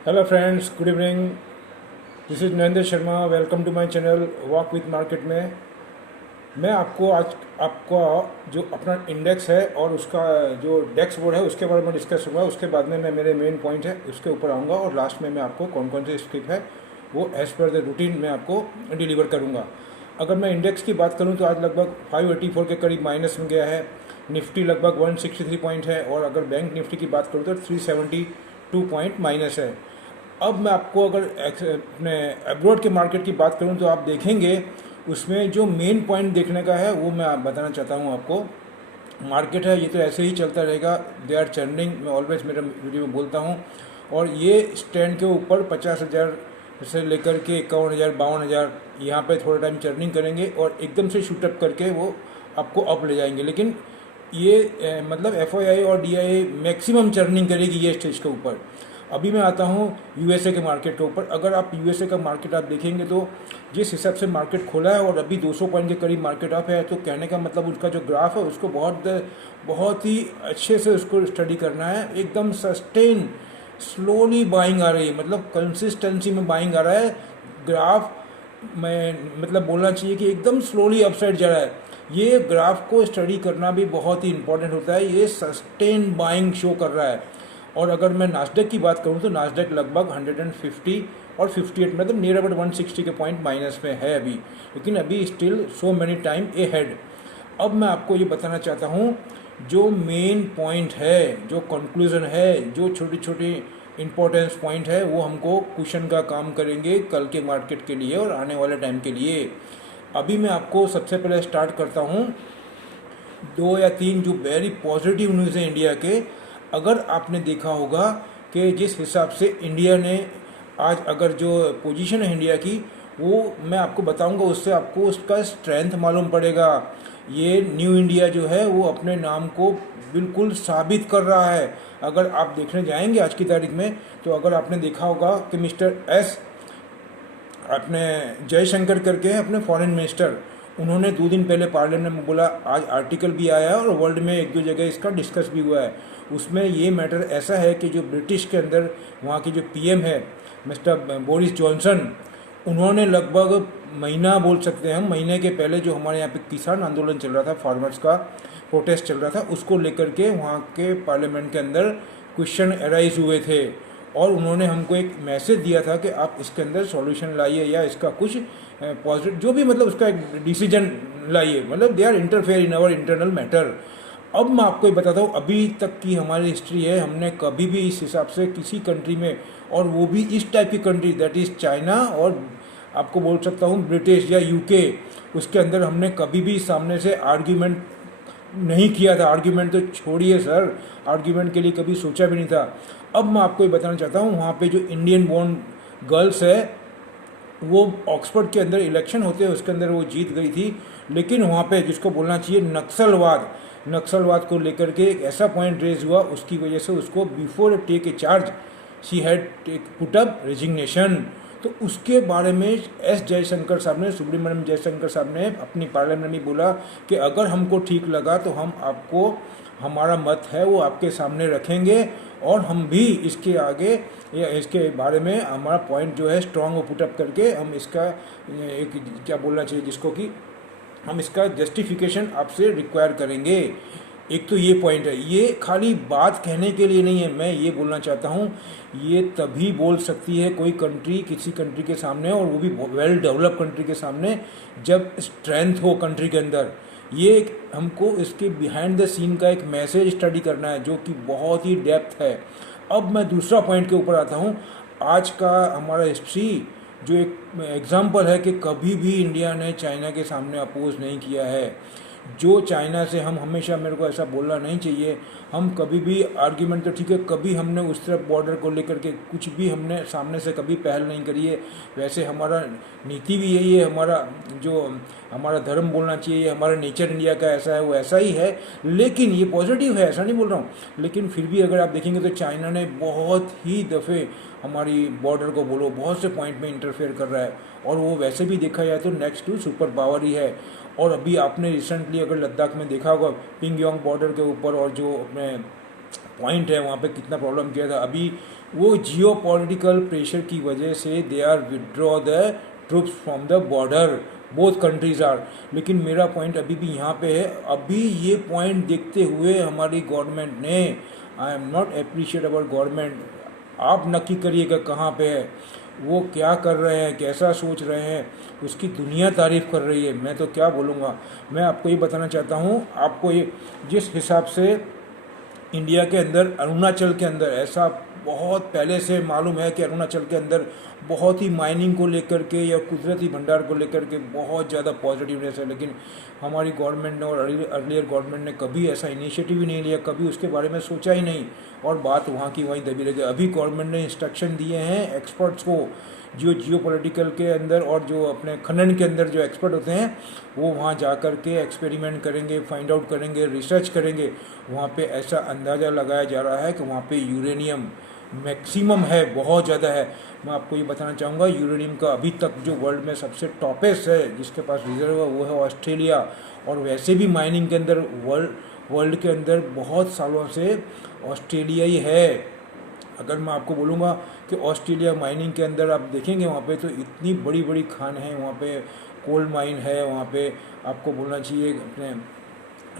Hello friends, good evening. This is Narendra Sharma. Welcome to my channel walk with market में मैं आपको आज आपका जो अपना इंडेक्स है और उसका जो डेक्स बोर्ड है उसके बारे में डिस्कस होगा। उसके बाद में मैं मेरे मेन पॉइंट है उसके ऊपर आऊँगा और लास्ट में मैं आपको कौन कौन से स्क्रिप्ट है वो एज़ पर द रूटीन मैं आपको डिलीवर करूँगा। अगर मैं इंडेक्स की बात करूँ तो आज लगभग 584 के करीब माइनस में गया है। निफ्टी लगभग 163 पॉइंट है और अगर बैंक निफ्टी की बात करूँ तो 372 पॉइंट माइनस है। अब मैं आपको अगर अपने एब्रॉड के मार्केट की बात करूं तो आप देखेंगे उसमें जो मेन पॉइंट देखने का है वो मैं बताना चाहता हूं आपको। मार्केट है ये तो ऐसे ही चलता रहेगा, दे आर चर्निंग, मैं ऑलवेज मेरे वीडियो में बोलता हूं। और ये स्टैंड के ऊपर 50,000 से लेकर के 51,000 52,000 यहाँ पे थोड़ा टाइम चर्निंग करेंगे और एकदम से शूटअप करके वो आपको अप ले जाएंगे। लेकिन ये मतलब एफ और डी मैक्सिमम चर्निंग करेगी ये स्टेज के ऊपर। अभी मैं आता हूँ यूएसए के मार्केट के ऊपर। अगर आप यूएसए का मार्केट आप देखेंगे तो जिस हिसाब से मार्केट खोला है और अभी 200 पॉइंट के करीब मार्केट अप है, तो कहने का मतलब उसका जो ग्राफ है उसको बहुत ही अच्छे से उसको स्टडी करना है। एकदम सस्टेन स्लोली बाइंग आ रही है, मतलब कंसिस्टेंसी में बाइंग आ रहा है। ग्राफ मैं मतलब बोलना चाहिए कि एकदम स्लोली अपसाइड जा रहा है। ये ग्राफ को स्टडी करना भी बहुत ही इंपॉर्टेंट होता है। ये सस्टेन बाइंग शो कर रहा है। और अगर मैं नास्डेक की बात करूं तो नास्डेक लगभग 150 और 58 मतलब नियर अबाउट 160 के पॉइंट माइनस में है अभी, लेकिन अभी स्टिल सो मैनी टाइम ए हेड। अब मैं आपको ये बताना चाहता हूँ जो मेन पॉइंट है, जो कंक्लूजन है, जो छोटी छोटी इंपॉर्टेंस पॉइंट है वो हमको क्वेश्चन का काम करेंगे कल के मार्केट के लिए और आने वाले टाइम के लिए। अभी मैं आपको सबसे पहले स्टार्ट करता हूँ दो या तीन जो वेरी पॉजिटिव न्यूज़ है इंडिया के। अगर आपने देखा होगा कि जिस हिसाब से इंडिया ने आज अगर जो पोजीशन है इंडिया की वो मैं आपको बताऊंगा, उससे आपको उसका स्ट्रेंथ मालूम पड़ेगा। ये न्यू इंडिया जो है वो अपने नाम को बिल्कुल साबित कर रहा है। अगर आप देखने जाएंगे आज की तारीख में तो अगर आपने देखा होगा कि मिस्टर एस अपने जयशंकर करके हैं अपने फॉरेन मिनिस्टर, उन्होंने 2 दिन पहले पार्लियामेंट में बोला, आज आर्टिकल भी आया है और वर्ल्ड में एक दो जगह इसका डिस्कस भी हुआ है। उसमें ये मैटर ऐसा है कि जो ब्रिटिश के अंदर वहाँ की जो पीएम है मिस्टर बोरिस जॉनसन, उन्होंने लगभग महीना बोल सकते हैं हम, महीने के पहले जो हमारे यहाँ पे किसान आंदोलन चल रहा था, फार्मर्स का प्रोटेस्ट चल रहा था, उसको लेकर के वहाँ के पार्लियामेंट के अंदर क्वेश्चन अराइज हुए थे। और उन्होंने हमको एक मैसेज दिया था कि आप इसके अंदर सॉल्यूशन लाइए या इसका कुछ पॉजिटिव जो भी मतलब उसका एक डिसीजन लाइए, मतलब they are interfere in our internal matter. अब मैं आपको ये बताता हूँ अभी तक की हमारी हिस्ट्री है, हमने कभी भी इस हिसाब से किसी कंट्री में, और वो भी इस टाइप की कंट्री दैट इज़ चाइना और आपको बोल सकता हूँ ब्रिटिश या यूके, उसके अंदर हमने कभी भी सामने से आर्ग्यूमेंट नहीं किया था। आर्ग्यूमेंट तो छोड़िए सर, आर्ग्यूमेंट के लिए कभी सोचा भी नहीं था। अब मैं आपको ये बताना चाहता हूँ वहाँ पे जो इंडियन बोर्न गर्ल्स है वो ऑक्सफोर्ड के अंदर इलेक्शन होते हैं उसके अंदर वो जीत गई थी। लेकिन वहाँ पे जिसको बोलना चाहिए नक्सलवाद को लेकर के एक ऐसा पॉइंट रेज हुआ, उसकी वजह से उसको before take a charge she had take put up resignation. तो उसके बारे में एस जयशंकर साहब ने, सुब्रमण्यम जयशंकर साहब ने अपनी पार्लियामेंट में बोला कि अगर हमको ठीक लगा तो हम आपको, हमारा मत है वो आपके सामने रखेंगे और हम भी इसके आगे या इसके बारे में हमारा पॉइंट जो है स्ट्रॉन्ग पुटअप करके हम इसका एक क्या बोलना चाहिए जिसको कि हम इसका जस्टिफिकेशन आपसे रिक्वायर करेंगे। एक तो ये पॉइंट है, ये खाली बात कहने के लिए नहीं है। मैं ये बोलना चाहता हूँ ये तभी बोल सकती है कोई कंट्री किसी कंट्री के सामने, और वो भी वेल डेवलप कंट्री के सामने, जब स्ट्रेंथ हो कंट्री के अंदर। ये हमको इसके बिहाइंड द सीन का एक मैसेज स्टडी करना है जो कि बहुत ही डेप्थ है। अब मैं दूसरा पॉइंट के ऊपर आता हूँ। आज का हमारा हिस्ट्री जो एक एग्जाम्पल है कि कभी भी इंडिया ने चाइना के सामने अपोज नहीं किया है। जो चाइना से हम हमेशा, मेरे को ऐसा बोलना नहीं चाहिए, हम कभी भी आर्ग्यूमेंट तो ठीक है, कभी हमने उस तरफ बॉर्डर को लेकर के कुछ भी हमने सामने से कभी पहल नहीं करी है। वैसे हमारा नीति भी यही है, हमारा जो हमारा धर्म बोलना चाहिए, हमारा नेचर इंडिया का ऐसा है, वो ऐसा ही है। लेकिन ये पॉजिटिव है, ऐसा नहीं बोल रहा हूँ, लेकिन फिर भी अगर आप देखेंगे तो चाइना ने बहुत ही दफ़े हमारी बॉर्डर को बोलो बहुत से पॉइंट में इंटरफेयर कर रहा है, और वो वैसे भी देखा जाए तो नेक्स्ट टू सुपर पावर ही है। और अभी आपने रिसेंटली अगर लद्दाख में देखा होगा पिंगयोंग बॉर्डर के ऊपर, और जो अपने पॉइंट है वहाँ पे कितना प्रॉब्लम किया था। अभी वो जियो पॉलिटिकल प्रेशर की वजह से they are withdraw the troops from the border, both countries are. लेकिन मेरा पॉइंट अभी भी यहाँ पे है, अभी ये पॉइंट देखते हुए हमारी गवर्नमेंट ने, I am not appreciate our government, आप नक्की करिएगा कहाँ पे है, वो क्या कर रहे हैं, कैसा सोच रहे हैं, उसकी दुनिया तारीफ़ कर रही है। मैं तो क्या बोलूँगा। मैं आपको ये बताना चाहता हूँ, आपको ये जिस हिसाब से इंडिया के अंदर, अरुणाचल के अंदर ऐसा बहुत पहले से मालूम है कि अरुणाचल के अंदर बहुत ही माइनिंग को लेकर के या कुदरती भंडार को लेकर के बहुत ज़्यादा पॉजिटिवनेस है, लेकिन हमारी गवर्नमेंट ने और अर्लियर गवर्नमेंट ने कभी ऐसा इनिशिएटिव ही नहीं लिया, कभी उसके बारे में सोचा ही नहीं, और बात वहाँ की वहीं दबी रह गई। अभी गवर्नमेंट ने इंस्ट्रक्शन दिए हैं एक्सपर्ट्स को, जो जियो पॉलिटिकल के अंदर और जो अपने खनन के अंदर जो एक्सपर्ट होते हैं, वो वहाँ जा कर के एक्सपेरिमेंट करेंगे, फाइंड आउट करेंगे, रिसर्च करेंगे। वहाँ पे ऐसा अंदाज़ा लगाया जा रहा है कि वहाँ पे यूरेनियम मैक्सिमम है, बहुत ज़्यादा है। मैं आपको ये बताना चाहूँगा, यूरेनियम का अभी तक जो वर्ल्ड में सबसे टॉपेस्ट है, जिसके पास रिजर्व है, वो है ऑस्ट्रेलिया। और वैसे भी माइनिंग के अंदर वर्ल्ड के अंदर बहुत सालों से ऑस्ट्रेलिया ही है। अगर मैं आपको बोलूँगा कि ऑस्ट्रेलिया माइनिंग के अंदर आप देखेंगे, वहाँ पे तो इतनी बड़ी बड़ी खान है, वहाँ पे कोल माइन है, वहाँ पे आपको बोलना चाहिए अपने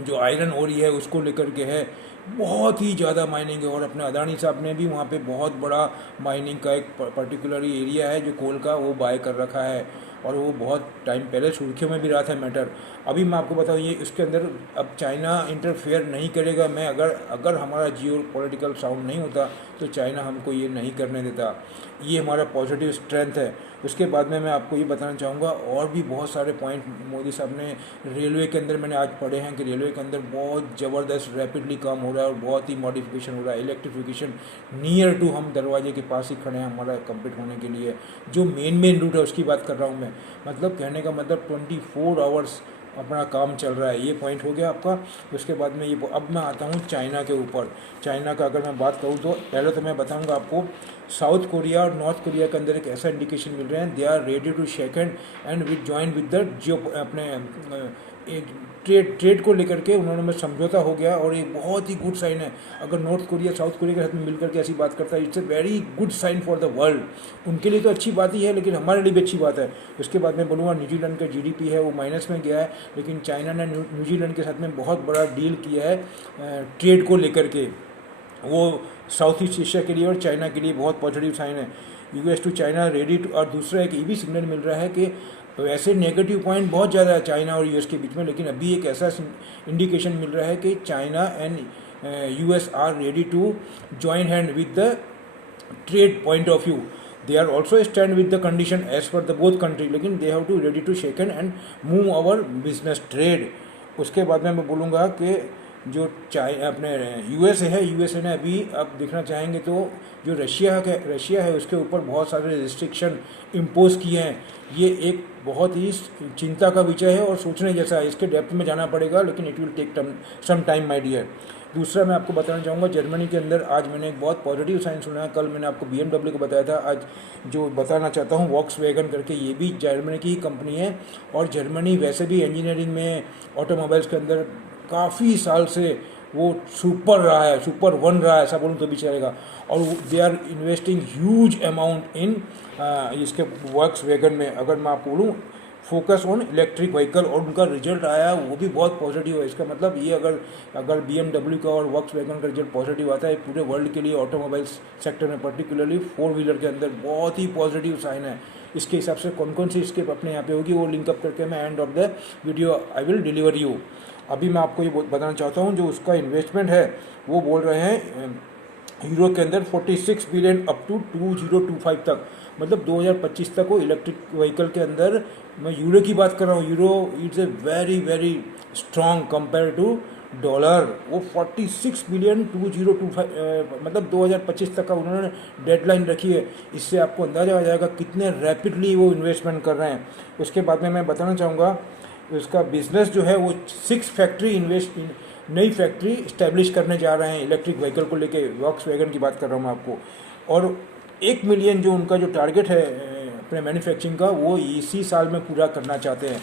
जो आयरन ओरी है उसको लेकर के है, बहुत ही ज़्यादा माइनिंग है। और अपने अदानी साहब ने भी वहाँ पे बहुत बड़ा माइनिंग का एक पर्टिकुलर एरिया है जो कोल का, वो बाय कर रखा है, और वो बहुत टाइम पहले सुर्खियों में भी रहा था मैटर। अभी मैं आपको बताऊँ, ये इसके अंदर अब चाइना इंटरफेयर नहीं करेगा। मैं अगर हमारा जियो पॉलिटिकल साउंड नहीं होता तो चाइना हमको ये नहीं करने देता। ये हमारा पॉजिटिव स्ट्रेंथ है। उसके बाद में मैं आपको ये बताना चाहूँगा, और भी बहुत सारे पॉइंट मोदी साहब ने रेलवे के अंदर मैंने आज पढ़े हैं कि रेलवे के अंदर बहुत ज़बरदस्त रैपिडली काम हो रहा है और बहुत ही मॉडिफिकेशन हो रहा है, इलेक्ट्रिफिकेशन नियर टू, हम दरवाजे के पास ही खड़े हैं हमारा कंप्लीट होने के लिए। जो मेन रूट है उसकी बात कर रहा हूँ मैं, मतलब कहने का मतलब 24 आवर्स अपना काम चल रहा है। ये पॉइंट हो गया आपका। उसके बाद में ये, अब मैं आता हूँ चाइना के ऊपर। चाइना का अगर मैं बात करूँ तो पहले तो मैं बताऊँगा आपको, साउथ कोरिया और नॉर्थ कोरिया के अंदर एक ऐसा इंडिकेशन मिल रहा है, they are ready to shake hand and with join with the geo, अपने ट्रेड को लेकर के उन्होंने में समझौता हो गया, और ये बहुत ही गुड साइन है। अगर नॉर्थ कोरिया साउथ कोरिया के साथ में मिलकर के ऐसी बात करता है, it's a very good sign for the world. उनके लिए तो अच्छी बात ही है, लेकिन हमारे लिए भी अच्छी बात है। उसके बाद मैं बोलूँगा, न्यूजीलैंड का जीडीपी है वो माइनस में गया है, लेकिन चाइना ने न्यूजीलैंड के साथ में बहुत बड़ा डील किया है ट्रेड को लेकर के। वो साउथ ईस्ट एशिया के लिए और चाइना के लिए बहुत पॉजिटिव साइन है। US to China ready to. और दूसरा एक ये भी सिग्नल मिल रहा है कि वैसे नेगेटिव पॉइंट बहुत ज़्यादा है चाइना और यूएस के बीच में, लेकिन अभी एक ऐसा इंडिकेशन मिल रहा है कि China and US are ready to join hand with the trade point of view. They are also stand with the condition as per the both country, लेकिन they have to ready to shake hand and move our business trade. उसके बाद में मैं बोलूँगा कि जो अपने USA ने अभी, अब देखना चाहेंगे तो जो रशिया है उसके ऊपर बहुत सारे रिस्ट्रिक्शन इम्पोज किए हैं। ये एक बहुत ही चिंता का विषय है और सोचने जैसा है। इसके डेप्थ में जाना पड़ेगा, लेकिन it will take some time my dear. दूसरा मैं आपको बताना चाहूँगा, जर्मनी के अंदर आज मैंने एक बहुत पॉजिटिव साइन सुना है। कल मैंने आपको BMW को बताया था, आज जो बताना चाहता हूँ वॉक्सवैगन करके, ये भी जर्मनी की ही कंपनी है। और जर्मनी वैसे भी इंजीनियरिंग में, ऑटोमोबाइल्स के अंदर काफ़ी साल से वो सुपर रहा है, सुपर वन रहा है, ऐसा बोलूँ तो भी चलेगा। और they are investing huge amount in इसके वॉक्सवैगन में। अगर मैं आपको बोलूँ, फोकस ऑन इलेक्ट्रिक व्हीकल, और उनका रिजल्ट आया वो भी बहुत पॉजिटिव है। इसका मतलब ये, अगर BMW का और वॉक्सवैगन का रिजल्ट पॉजिटिव आता है, पूरे वर्ल्ड के लिए ऑटोमोबाइल्स सेक्टर में पर्टिकुलरली 4 व्हीलर के अंदर बहुत ही पॉजिटिव साइन है। इसके हिसाब से कौन कौन सी स्टेप अपने यहाँ पे होगी वो लिंक अप करके मैं end of the video I will deliver you. अभी मैं आपको ये बताना चाहता हूँ, जो उसका इन्वेस्टमेंट है वो बोल रहे हैं यूरो के अंदर 46 बिलियन अप टू 2025 तक, मतलब 2025 तक वो इलेक्ट्रिक व्हीकल के अंदर। मैं यूरो की बात कर रहा हूँ, euro it's a very very strong compare to dollar. वो 46 बिलियन 2025 मतलब 2025 तक का उन्होंने डेडलाइन रखी है। इससे आपको अंदाज़ा आ जाएगा कितने रैपिडली वो इन्वेस्टमेंट कर रहे हैं। उसके बाद में मैं बताना चाहूँगा, उसका बिजनेस जो है वो 6 फैक्ट्री नई फैक्ट्री इस्टेब्लिश करने जा रहे हैं इलेक्ट्रिक व्हीकल को लेके। वॉक्सवैगन की बात कर रहा हूँ मैं आपको। और 1 मिलियन जो उनका जो टारगेट है अपने मैन्युफैक्चरिंग का, वो इसी साल में पूरा करना चाहते हैं।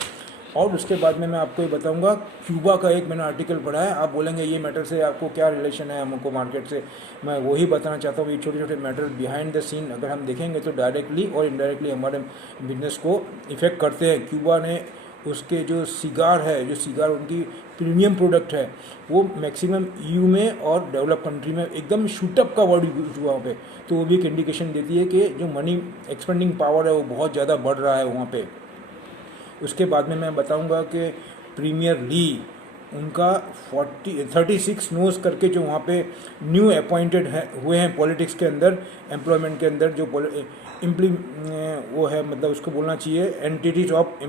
और उसके बाद में मैं आपको ये बताऊंगा क्यूबा का एक मैंने आर्टिकल पढ़ा है। आप बोलेंगे ये मैटर से आपको क्या रिलेशन है हमको मार्केट से, मैं वही बताना चाहता हूँ। ये छोटे छोटे मैटर बिहाइंड द सीन अगर हम देखेंगे तो डायरेक्टली और इनडायरेक्टली हमारे बिजनेस को इफ़ेक्ट करते हैं। क्यूबा ने उसके जो सिगार है, जो सिगार उनकी प्रीमियम प्रोडक्ट है, वो मैक्सिमम ईयू में और डेवलप कंट्री में एकदम शूटअप का वर्ड यूज हुआ वहाँ पे। तो वो भी एक इंडिकेशन देती है कि जो मनी एक्सपेंडिंग पावर है वो बहुत ज़्यादा बढ़ रहा है वहाँ पे। उसके बाद में मैं बताऊंगा कि प्रीमियर लीग उनका 36 नोज करके जो वहाँ पे न्यू अपॉइंटेड है हुए हैं पॉलिटिक्स के अंदर, एम्प्लॉयमेंट के अंदर जो इम्प्ली वो है, मतलब उसको बोलना चाहिए entities of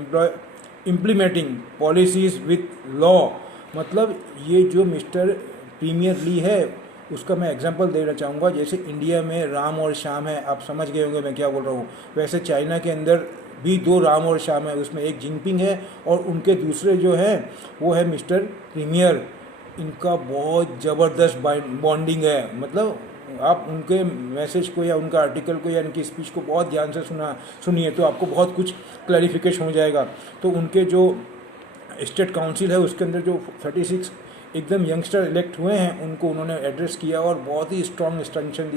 implementing policies with law. मतलब ये जो मिस्टर प्रीमियर ली है उसका मैं एग्जांपल देना चाहूँगा। जैसे इंडिया में राम और श्याम है, आप समझ गए होंगे मैं क्या बोल रहा हूँ, वैसे चाइना के अंदर भी दो राम और श्याम है। उसमें एक जिनपिंग है और उनके दूसरे जो है वो है मिस्टर प्रीमियर। इनका बहुत ज़बरदस्त बॉन्डिंग है। मतलब आप उनके मैसेज को या उनका आर्टिकल को या उनकी स्पीच को बहुत ध्यान से सुनिए तो आपको बहुत कुछ क्लैरिफिकेशन हो जाएगा। तो उनके जो स्टेट काउंसिल है उसके अंदर जो 36 एकदम यंगस्टर इलेक्ट हुए हैं उनको उन्होंने एड्रेस किया और बहुत ही स्ट्रॉन्ग इंस्ट्रक्शन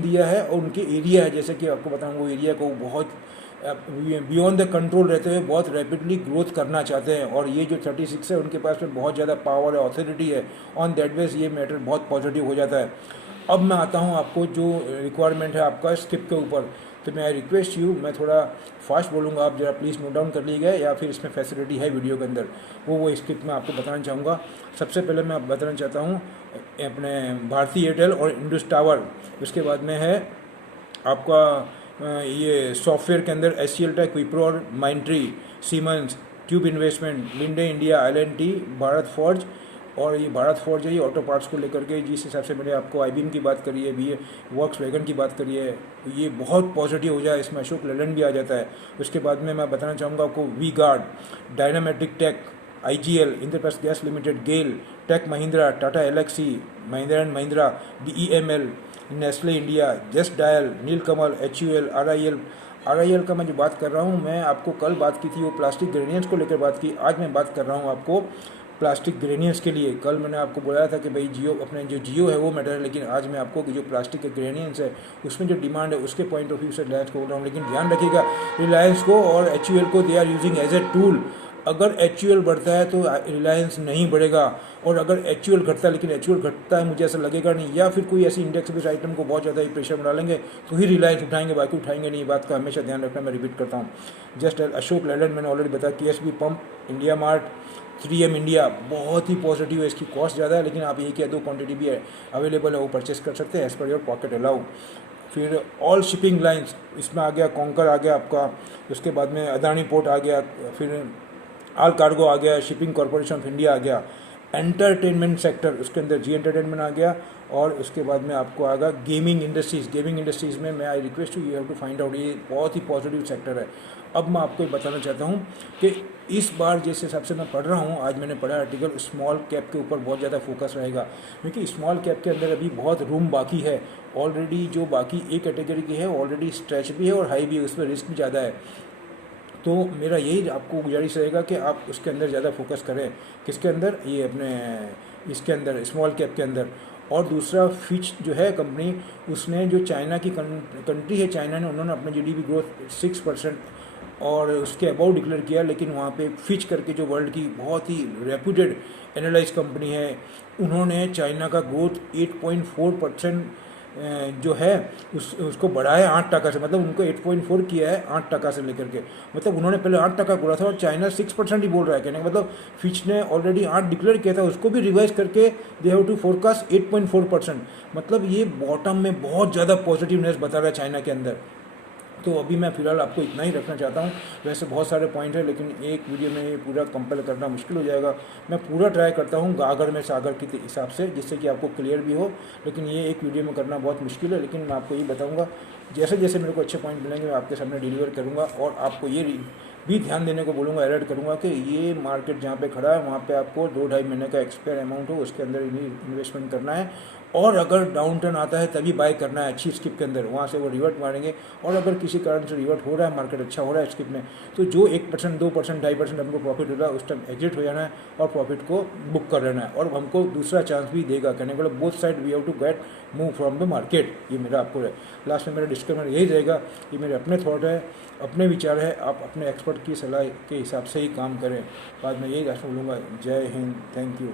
दिया है। और उनके एरिया है, जैसे कि आपको बताऊँ, वो एरिया को बहुत बियॉन्ड द कंट्रोल रहते हुए बहुत रैपिडली ग्रोथ करना चाहते हैं। और ये जो 36 है उनके पास में बहुत ज़्यादा पावर है, ऑथोरिटी है। ऑन दैट बेस ये मैटर बहुत पॉजिटिव हो जाता है। अब मैं आता हूँ आपको जो रिक्वायरमेंट है आपका स्किप के ऊपर, तो मैं रिक्वेस्ट यू, मैं थोड़ा फास्ट बोलूँगा, आप जरा प्लीज़ नोट डाउन कर लीजिएगा, या फिर इसमें फैसिलिटी है वीडियो के अंदर वो स्किप में आपको बताना चाहूँगा। सबसे पहले मैं बताना चाहता हूँ अपने भारती एयरटेल और इंडस टावर। उसके बाद में है आपका ये सॉफ्टवेयर के अंदर एचसीएल टेक, विप्रो और माइंट्री, siemens, tube investment, Linde India, L&T, Bharat forge. और ये भारत फॉर्ज है ये ऑटो पार्ट्स को लेकर के, जिस हिसाब से मैंने आपको आईबीएम की बात करी है, भी वॉक्स वैगन की बात करी है, ये बहुत पॉजिटिव हो जाए। इसमें अशोक लेलैंड भी आ जाता है। उसके बाद में मैं बताना चाहूँगा आपको V Guard, Dynamatic Tech, IGL, Indraprastha Gas Limited, GAIL, Tech Mahindra, Tata Elxsi, Mahindra and Mahindra, BEML, Nestle India, Just Dial, Nilkamal, HUL, RIL का मैं जो बात कर रहा हूँ, मैं आपको कल बात की थी वो प्लास्टिक ग्रेनियंस को लेकर बात की। आज मैं बात कर रहा हूँ आपको प्लास्टिक ग्रेनियंस के लिए। कल मैंने आपको बोला था कि भाई जियो, अपने जो जियो है वो मैटर है, लेकिन आज मैं आपको जो प्लास्टिक के ग्रेनियंस है उसमें जो डिमांड है उसके पॉइंट ऑफ व्यू से रिलायंस को बोल रहा हूँ। लेकिन ध्यान रखिएगा रिलायंस को और एचयूएल को they are using as a tool. अगर एचयूएल बढ़ता है तो रिलायंस नहीं बढ़ेगा, और अगर एचयूएल घटता है, लेकिन एचयूएल घटता है मुझे ऐसा लगेगा नहीं, या फिर कोई ऐसी इंडेक्स बेस्ड आइटम को बहुत ज़्यादा ही प्रेशर में डालेंगे तो ही रिलायंस उठाएंगे, बाकी उठाएंगे नहीं। बात का हमेशा ध्यान रखना, मैं रिपीट करता हूँ। जस्ट अशोक लेलैंड मैंने ऑलरेडी बताया, KSB pump, India mart, 3M India बहुत ही पॉजिटिव है। इसकी कॉस्ट ज़्यादा है लेकिन आप एक या दो क्वांटिटी भी अवेलेबल है वो परचेस कर सकते हैं as per your pocket allow. फिर ऑल शिपिंग लाइंस, इसमें आ गया कॉन्कर आ गया आपका, उसके बाद में अदानी पोर्ट आ गया, फिर आल कार्गो आ गया, शिपिंग कॉरपोरेशन ऑफ इंडिया आ गया, एंटरटेनमेंट सेक्टर उसके अंदर जी एंटरटेनमेंट आ गया, और उसके बाद में आपको आएगा गेमिंग इंडस्ट्रीज़। गेमिंग इंडस्ट्रीज़ में मैं I request you have to find out, ये बहुत ही पॉजिटिव सेक्टर है। अब मैं आपको बताना चाहता हूँ कि इस बार जिस हिसाब से मैं पढ़ रहा हूँ, आज मैंने पढ़ा आर्टिकल, स्मॉल कैप के ऊपर बहुत ज़्यादा फोकस रहेगा, क्योंकि स्मॉल कैप के अंदर अभी बहुत रूम बाकी है। ऑलरेडी जो बाकी एक कैटेगरी की है ऑलरेडी स्ट्रेच भी है और हाई भी है, उसमें रिस्क भी ज़्यादा है। तो मेरा यही आपको गुजारिश रहेगा कि आप उसके अंदर ज़्यादा फोकस करें। किसके अंदर? ये अपने इसके अंदर स्मॉल कैप के अंदर। और दूसरा फिच जो है कंपनी, उसने जो चाइना की कंट्री है, चाइना ने उन्होंने अपने जीडीपी ग्रोथ 6% और उसके अबाउट डिक्लेयर किया, लेकिन वहाँ पे फिच करके जो वर्ल्ड की बहुत ही रेप्यूटेड एनालाइज कंपनी है, उन्होंने चाइना का ग्रोथ 8.4% जो है उसको बढ़ाया 8% से, मतलब उनको 8.4 किया है 8% से लेकर के। मतलब उन्होंने पहले 8% बोला था और चाइना 6% ही बोल रहा है। कहने का मतलब फिच ने ऑलरेडी 8 डिक्लेयर किया था, उसको भी रिवाइज करके दे हैव टू फोरकास्ट 8.4%। मतलब ये बॉटम में बहुत ज़्यादा पॉजिटिवनेस बता रहा है चाइना के अंदर। तो अभी मैं फ़िलहाल आपको इतना ही रखना चाहता हूँ। वैसे बहुत सारे पॉइंट है लेकिन एक वीडियो में ये पूरा कंपेल करना मुश्किल हो जाएगा। मैं पूरा ट्राई करता हूँ गागर में सागर के हिसाब से, जिससे कि आपको क्लियर भी हो, लेकिन ये एक वीडियो में करना बहुत मुश्किल है। लेकिन मैं आपको ये बताऊँगा, जैसे जैसे मेरे को अच्छे पॉइंट मिलेंगे मैं आपके सामने डिलीवर करूँगा। और आपको ये भी ध्यान देने को बोलूँगा, अलर्ट करूँगा कि ये मार्केट जहाँ पे खड़ा है वहाँ पे आपको 2-2.5 महीने का एक्सपायर अमाउंट हो, उसके अंदर इन्वेस्टमेंट करना है। और अगर डाउन टर्न आता है तभी बाय करना है अच्छी स्किप के अंदर, वहाँ से वो रिवर्ट मारेंगे। और अगर किसी कारण से रिवर्ट हो रहा है, मार्केट अच्छा हो रहा है स्किप में, तो जो 1%, 2%, 2.5% हमको प्रॉफिट हो रहा है उस टाइम एग्जिट हो जाना है और प्रॉफिट को बुक कर लेना है। और हमको दूसरा चांस भी देगा, कहने को both side we have to get move from the market. ये मेरा आपको लास्ट में मेरा डिस्क्लेमर यही रहेगा, ये मेरे अपने थॉट है, अपने विचार है, आप अपने एक्सपर्ट की सलाह के हिसाब से ही काम करें। बाद में यही लास्ट में बोलूँगा, जय हिंद, थैंक यू।